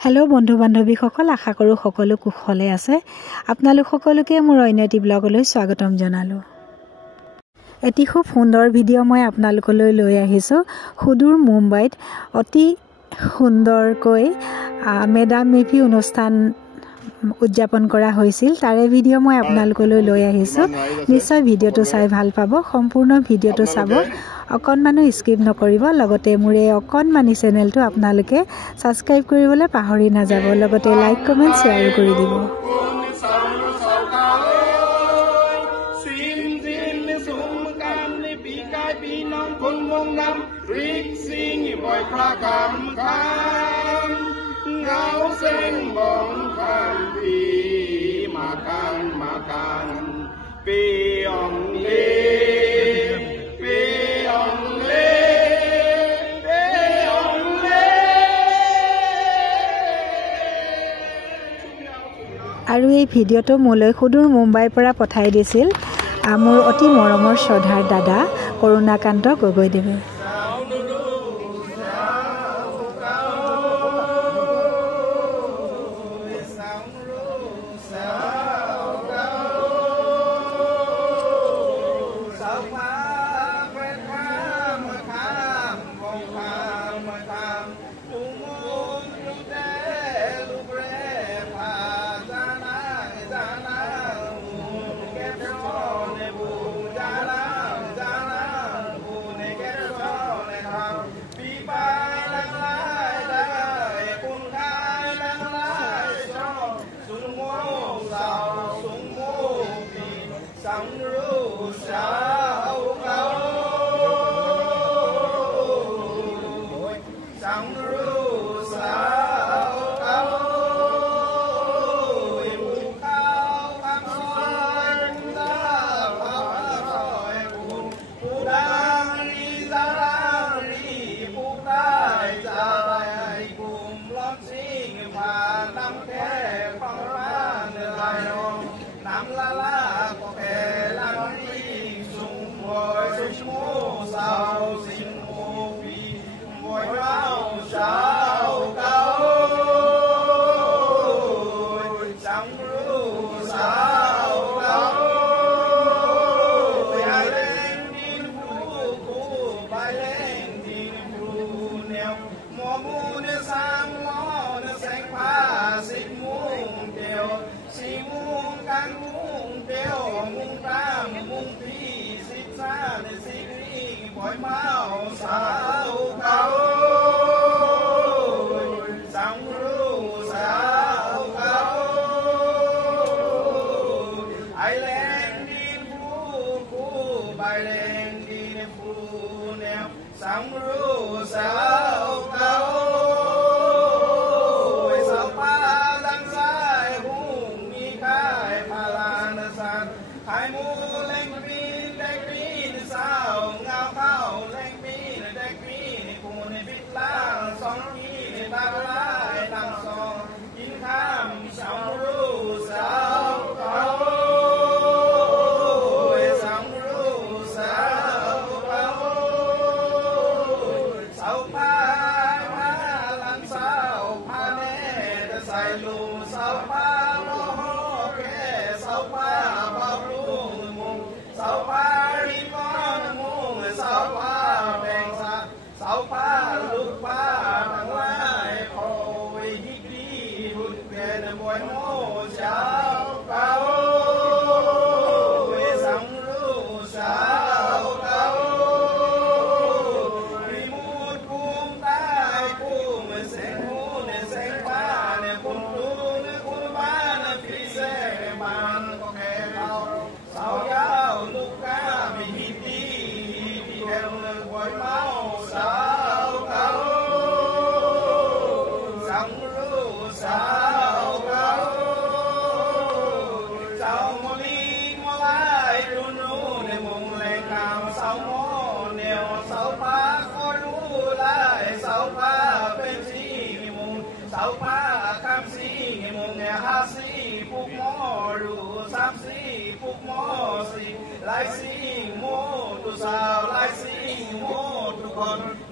Hello बंधु बान्धवी सकल आशा करूँ सकलो कुशले आछे आपनालोक सकलोके मोर अन्य एटी ब्लगলৈ स्वागतम जनालो। एटी खूब सुंदर भिडिओ मैं आपनालोकলৈ লৈ আহিছো। सुदूर मुम्बाईत अति सुंदरকৈ मेडाम मेफि अनुष्ठान उद्यापन करा হৈছিল तारे भिडिओ मैं आपनालोकলৈ লৈ আহিছো। निश्चय भिडिओটো चाই ভাল পাব। सम्पूर्ण भिडिओটো चाब अकनमानो स्किप नकरिब। लगते मोर अकनमानी चेनेलটো आपनालोके सब्सक्राइब करिबले पाहरि नाजाब। लगते लाइक कमेन्ट शेयर करि দিব। আৰু এই ভিডিঅ'টো মোলৈ সুদূৰ মুম্বাইৰ পৰা পঠাই দিছিল মোৰ অতি মৰমৰ শ্ৰদ্ধাৰ দাদা Karunakanta গগৈদেৱে।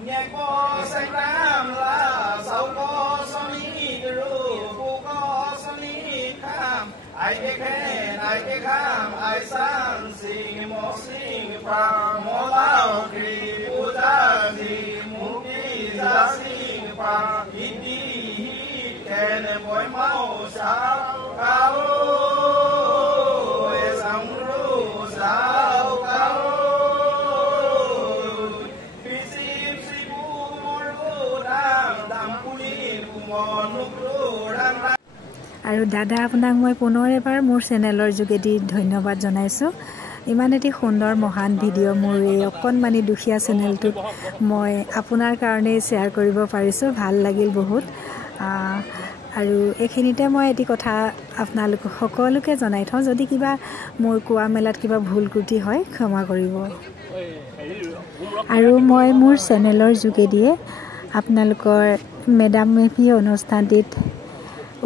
Nhạc bò xanh lam là sao có so mi I can come, I sang, sing, mo sing, pra, mo lao, kri, puja, si, mukti, ja, sing, pra, hindi, can, boy, mau, sao, cao, sang, ru, sao, cao, pisip, sibu, moru, dam, dam, kulin, kumon, nukru, dam, dam. আৰু দাদা আপোনাক মই পুনৰ এবাৰ মোৰ চেনেলৰ যোগেদি ধন্যবাদ জনাইছোঁ। ইমান এটি সুন্দৰ মহান ভিডিঅ' মোৰ এই অকণমানি দুখীয়া চেনেলটোত মই আপোনাৰ কাৰণেই শ্বেয়াৰ কৰিব পাৰিছোঁ। ভাল লাগিল বহুত। আৰু এইখিনিতে মই এটি কথা আপোনালোক সকলোকে জনাই থওঁ, যদি কিবা মোৰ কোৱা মেলাত কিবা ভুল ত্ৰুটি হয় ক্ষমা কৰিব। আৰু মই মোৰ চেনেলৰ যোগেদিয়ে আপোনালোকৰ মেডাম মেফি অনুষ্ঠানটিত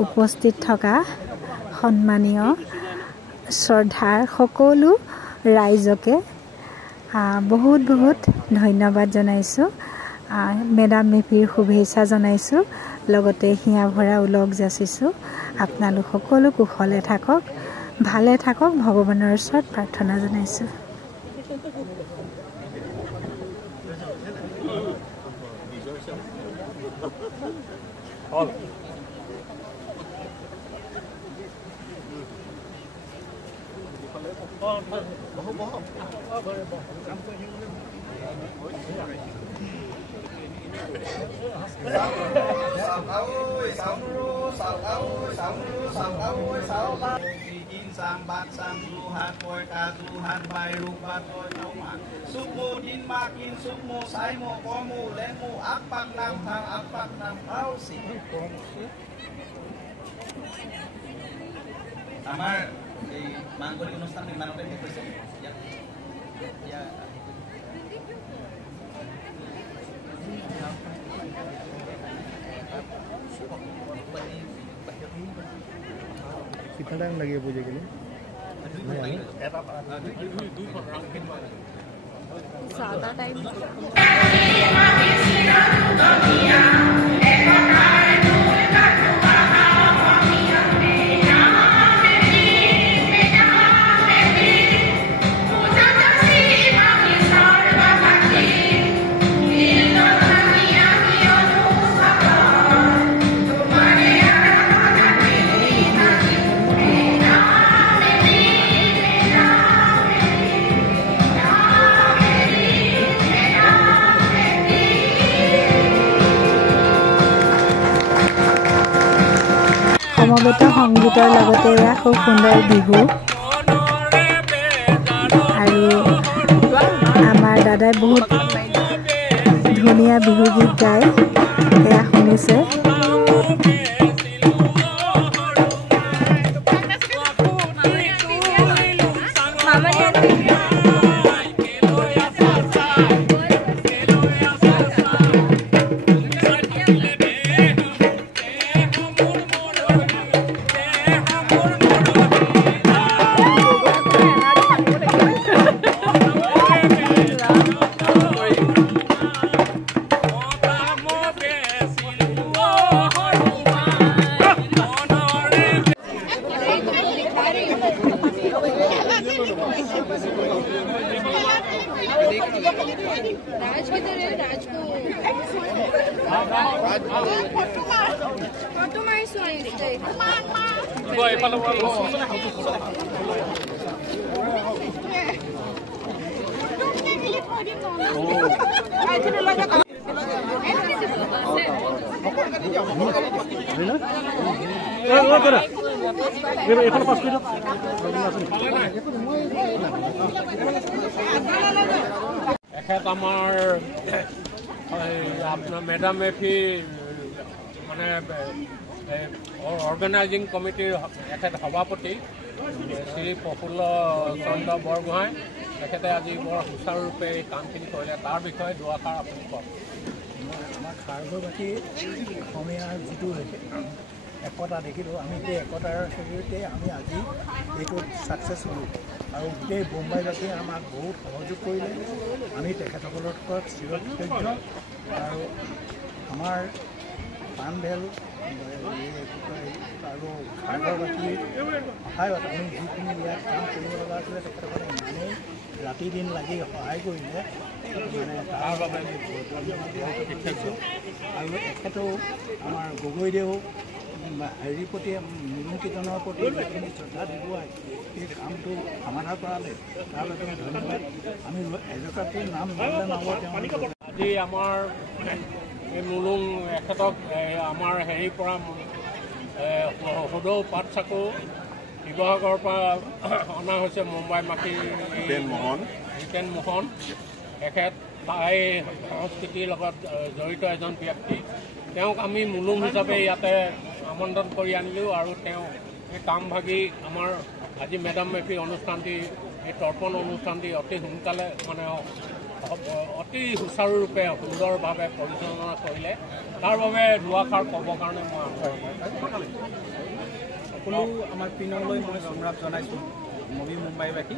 উপস্থিত থকা সন্মানীয় শ্ৰদ্ধাৰ সকলো ৰাইজকে বহুত বহুত ধন্যবাদ জনাইছোঁ। মেডাম মেফিৰ শুভেচ্ছা জনাইছোঁ, লগতে হিয়া ভৰা ওলগ যাচিছোঁ। আপোনালোক সকলো কুশলে থাকক, ভালে থাকক, ভগৱানৰ ওচৰত প্ৰাৰ্থনা জনাইছোঁ। Sang bát sang du hát bồi ca du hát bài rục bát bồi thâu mạc súc mô tin mạc in súc mô sái mô có mô lên mô áp bạc nam thang áp bạc nam thao xỉ আমার এই মাঙ্গলিক অনুষ্ঠান নির্মাণতে দেখেছে कितना time लगे पूजे के लिए? ज़्यादा टाइम সমবেত সংগীতৰ লগতে এয়া খুব সুন্দৰ বিহু। আৰু আমাৰ দাদাই বহুত ধুনীয়া বিহু গীত গায়, এয়া শুনিছে। राज किधर है? राज को फोटो मार सोई আমার আপনার মেডাম মেফি মানে অর্গানাইজিং কমিটির এখেত সভাপতি শ্রী প্রফুল্ল চন্দ্র বৰগোহাঁই তেখেতে আজি বৰ সুচাৰুৰূপে এই কামখিনি কৰিলে, তাৰ বিষয়ে দুআষাৰ আপুনি কওক। আমাৰ খাৰঘৰবাসী অসমীয়াৰ যিটো একতা দেখিলোঁ, আমি সেই একতাৰ জৰিয়তে আমি আজি এইটোত ছাকচেছ হ'লোঁ। আৰু গোটেই বোম্বাইবাসীয়ে আমাক বহুত সহযোগ কৰিলে, আমি তেখেতসকলৰ ওপৰত চিৰকৃতজ্ঞ। আৰু আমাৰ পাণভেল আৰু খাৰঘৰবাসী সহায়ত আমি যিখিনি ইয়াত কাম কৰিব লগা আছিলে তেখেতসকলে ইমানেই ৰাতি দিন লাগি সহায় কৰিলে মানে তাৰ বাবে আমি দেখিছোঁ। আৰু এখেতেও আমাৰ গগৈদেউ হেৰিৰ প্ৰতি মুলুং কীৰ্তনৰ প্ৰতি যিখিনি শ্ৰদ্ধা দেখুৱাই সেই কামটো সমাধা কৰালে তাৰ বাবে ধন্যবাদ। আমি এজকাতিৰ নাম ল'লে নহ'ব। তেওঁ আজি আমাৰ এই মুলুং এখেতক আমাৰ হেৰিৰ পৰা সদৌ পাট চাকু শিৱসাগৰৰ পৰা অনা হৈছে মুম্বাই মাটি জিতেন মোহন। এখেত টাই সংস্কৃতিৰ লগত জড়িত এজন ব্যক্তি। তেওঁক আমি মুলুং হিচাপে ইয়াতে আমন্ত্ৰণ কৰি আনিলোঁ আৰু তেওঁ এই কামভাগী আমাৰ আজি মেডাম মেফি অনুষ্ঠানটি এই তৰ্পণ অনুষ্ঠানটি অতি সোনকালে মানে অতি সুচাৰুৰূপে সুন্দৰভাৱে পৰিচালনা কৰিলে। তাৰ বাবে দুআষাৰ ক'বৰ কাৰণে মই সকলো আমাৰ পিনলৈ মই সংগ্ৰাম জনাইছোঁ নবী মুম্বাইবাসী।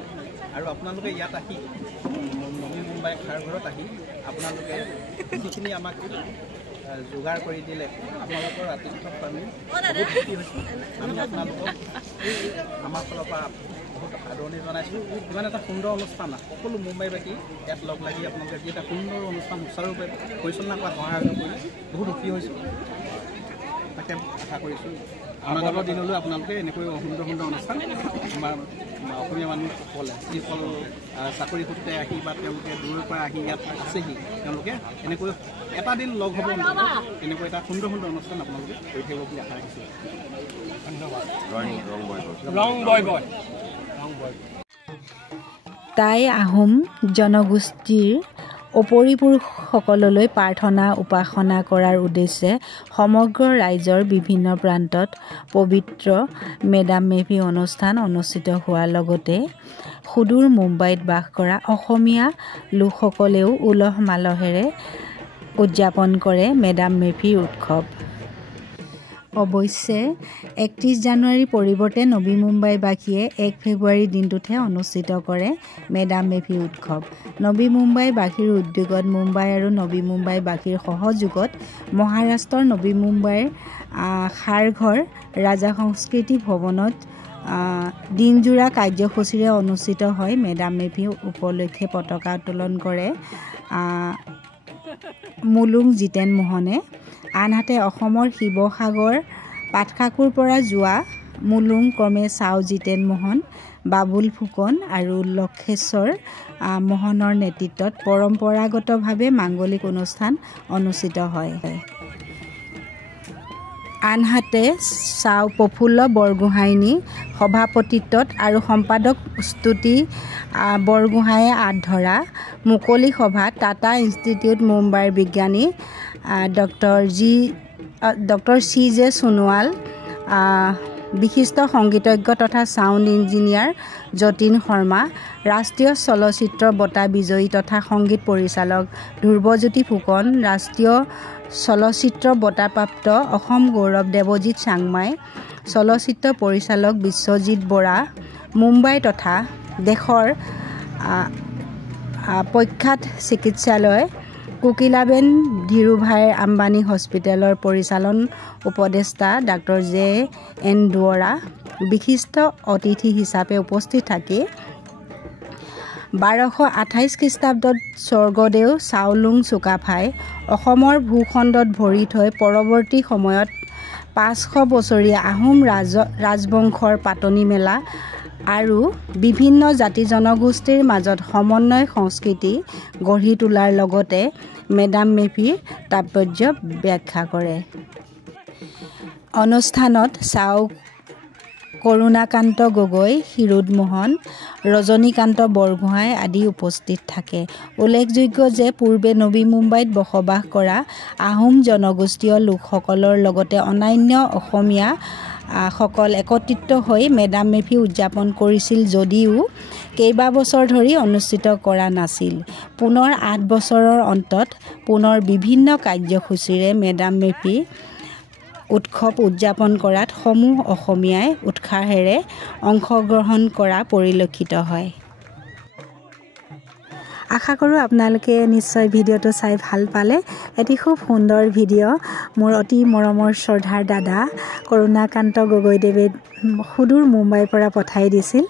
আৰু আপোনালোকে ইয়াত আহি নবী মুম্বাই খাৰঘৰত আহি আপোনালোকে যিখিনি আমাক যোগাৰ কৰি দিলে আপোনালোকৰ ৰাতিপুৱা আমি বহুত সুখী হৈছোঁ। আমি আপোনালোকক আমাৰ ফালৰ পৰা বহুত আদৰণি জনাইছোঁ। ইমান এটা সুন্দৰ অনুষ্ঠান সকলো মুম্বাইবাসী ইয়াত লগ লাগি আপোনালোকে যি এটা সুন্দৰ অনুষ্ঠান সুচাৰুৰূপে পৰিচালনা কৰাত সহায় কৰি বহুত সুখী হৈছোঁ। তাকে আশা কৰিছোঁ অনাগত দিনলৈ আপোনালোকে এনেকৈ সুন্দৰ সুন্দৰ অনুষ্ঠান আমাৰ অসমীয়া মানুহসকলে যিসকল চাকৰি সূত্ৰে আহি বা তেওঁলোকে দূৰৰ পৰা আহি ইয়াত আছেহি তেওঁলোকে এনেকৈ এটা দিন লগ হ'ব এনেকৈ এটা সুন্দৰ সুন্দৰ অনুষ্ঠান আপোনালোকে কৰি থাকিব বুলি আশা ৰাখিছোঁ। ধন্যবাদ। টাই আহোম জনগোষ্ঠীৰ উপৰিপুৰুষসকললৈ প্ৰাৰ্থনা উপাসনা কৰাৰ উদ্দেশ্যে সমগ্ৰ ৰাজ্যৰ বিভিন্ন প্ৰান্তত পবিত্ৰ মেডাম মেফি অনুষ্ঠান অনুষ্ঠিত হোৱাৰ লগতে সুদূৰ মুম্বাইত বাস কৰা অসমীয়া লোকসকলেও উলহ মালহেৰে উদযাপন কৰে মেডাম মেফি উৎসৱ। অৱশ্যে 31 জানুৱাৰীৰ পৰিৱৰ্তে নবী মুম্বাইবাসীয়ে 1 ফেব্ৰুৱাৰী দিনটোতহে অনুষ্ঠিত কৰে মেডাম মেফি উৎসৱ। নবী মুম্বাইবাসীৰ উদ্যোগত মুম্বাই আৰু নবী মুম্বাইবাসীৰ সহযোগত মহাৰাষ্ট্ৰৰ নবী মুম্বাইৰ খাৰঘৰ ৰাজা সংস্কৃতি ভৱনত দিনজোৰা কাৰ্যসূচীৰে অনুষ্ঠিত হয় মেডাম মেফি উপলক্ষে পতাকা উত্তোলন কৰে মুলুং জিতেন মোহনে। আনহাতে অসমৰ শিৱসাগৰ পাটকাকুৰ পৰা যোৱা মুলুং ক্ৰমে চাও জিতেন মোহন, বাবুল ফুকন আৰু লক্ষেশ্বৰ মোহনৰ নেতৃত্বত পৰম্পৰাগতভাৱে মাংগলিক অনুষ্ঠান অনুষ্ঠিত হয়। আনহাতে চাও প্ৰফুল্ল বৰগোহাঁইনী সভাপতিত্বত আৰু সম্পাদক স্তুতি বৰগোহাঁয়ে আঁত ধৰা মুকলি সভাত টাটা ইনষ্টিটিউট মুম্বাইৰ বিজ্ঞানী ডক্টৰ CJ সোণোৱাল, বিশিষ্ট সংগীতজ্ঞ তথা ছাউণ্ড ইঞ্জিনিয়াৰ যতীন শৰ্মা, ৰাষ্ট্ৰীয় চলচ্চিত্ৰ বঁটা বিজয়ী তথা সংগীত পৰিচালক ধ্ৰুৱজ্যোতি ফুকন, ৰাষ্ট্ৰীয় চলচ্চিত্ৰ বঁটাপ্ৰাপ্ত অসম গৌৰৱ দেৱজিৎ চাংমাই, চলচ্চিত্ৰ পৰিচালক বিশ্বজিৎ বৰা, মুম্বাই তথা দেশৰ প্ৰখ্যাত চিকিৎসালয় কোকিলাবেন ধীৰুভাই আম্বানী হস্পিটেলৰ পৰিচালন উপদেষ্টা ডাক্তৰ JN দুৱৰা বিশিষ্ট অতিথি হিচাপে উপস্থিত থাকি 1228 খ্ৰীষ্টাব্দত স্বৰ্গদেউ চাওলুং চুকাফাই অসমৰ ভূখণ্ডত ভৰি থৈ পৰৱৰ্তী সময়ত 500 বছৰীয়া আহোম ৰাজবংশৰ পাতনি মেলা আৰু বিভিন্ন জাতি জনগোষ্ঠীৰ মাজত সমন্বয় সংস্কৃতি গঢ়ি তোলাৰ লগতে মেডাম মেফিৰ তাৎপৰ্য ব্যাখ্যা কৰে। অনুষ্ঠানত চাও কৰুণাকান্ত গগৈ, ক্ষীৰোদ মোহন, ৰজনীকান্ত বৰগোহাঁই আদি উপস্থিত থাকে। উল্লেখযোগ্য যে পূৰ্বে নবী মুম্বাইত বসবাস কৰা আহোম জনগোষ্ঠীয় লোকসকলৰ লগতে অন্যান্য অসমীয়া সকল একত্ৰিত হৈ মেডাম মেফি উদযাপন কৰিছিল যদিও কেইবাবছৰ ধৰি অনুষ্ঠিত কৰা নাছিল। পুনৰ 8 বছৰৰ অন্তত পুনৰ বিভিন্ন কাৰ্যসূচীৰে মেডাম মেফি উৎসৱ উদযাপন কৰাত সমূহ অসমীয়াই উৎসাহেৰে অংশগ্ৰহণ কৰা পৰিলক্ষিত হয়। আশা কৰোঁ আপোনালোকে নিশ্চয় ভিডিঅ'টো চাই ভাল পালে। এটি খুব সুন্দৰ ভিডিঅ' মোৰ অতি মৰমৰ শ্ৰদ্ধাৰ দাদা কৰুণাকান্ত গগৈদেৱে সুদূৰ মুম্বাইৰ পৰা পঠাই দিছিল।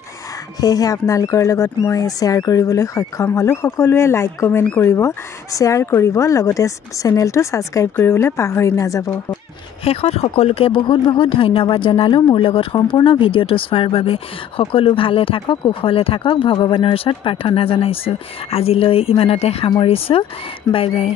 সেয়েহে আপোনালোকৰ লগত মই শ্বেয়াৰ কৰিবলৈ সক্ষম হ'লোঁ। সকলোৱে লাইক কমেণ্ট কৰিব, শ্বেয়াৰ কৰিব, লগতে চেনেলটো ছাবস্ক্ৰাইব কৰিবলৈ পাহৰি নাযাব। শেষত সকলোকে বহুত বহুত ধন্যবাদ জনালোঁ মোৰ লগত সম্পূৰ্ণ ভিডিঅ'টো চোৱাৰ বাবে। সকলো ভালে থাকক, কুশলে থাকক, ভগৱানৰ ওচৰত প্ৰাৰ্থনা জনাইছোঁ। আজিলৈ ইমানতে সামৰিছোঁ। Bye bye.